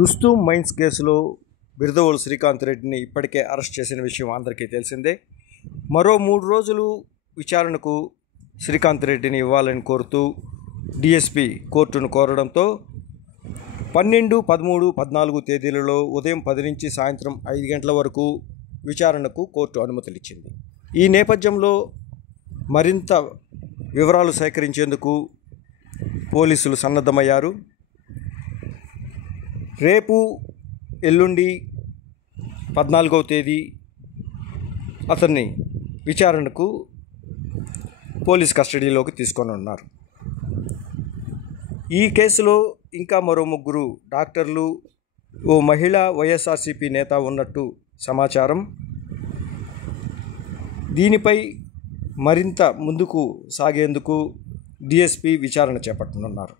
Rustom mines కేసులో బిరదవోలు శ్రీకాంత్ రెడ్డిని ఇప్పటికే అరెస్ట్ చేసిన విషయం అందరికీ తెలిసిందే. మరో 3 రోజులు విచారణకు శ్రీకాంత్ రెడ్డిని ఇవ్వాలని కోరుతూ డిఎస్పీ కోర్టును కోరడంతో 12, 13, 14 తేదీలలో ఉదయం 10 నుంచి సాయంత్రం 5 గంటల వరకు విచారణకు కోర్టు అనుమతులిచ్చింది. ఈ నేపథ్యంలో మరింత వివరాలు సేకరించేందుకు పోలీసులు సన్నద్ధమయ్యారు. రేపు ఎల్లుండి 14వ తేదీ అతన్ని విచారణకు పోలీస్ కస్టడీలోకి తీసుకొని ఉన్నారు. ఈ కేసులో ఇంకా మరో 3 డాక్టర్లు, ఓ మహిళా వైఎస్ఆర్సీపీ నేత ఉన్నట్టు సమాచారం. దీనిపై మరింత ముందుకు సాగేందుకు డిఎస్పీ విచారణ చేపట్టనున్నారు.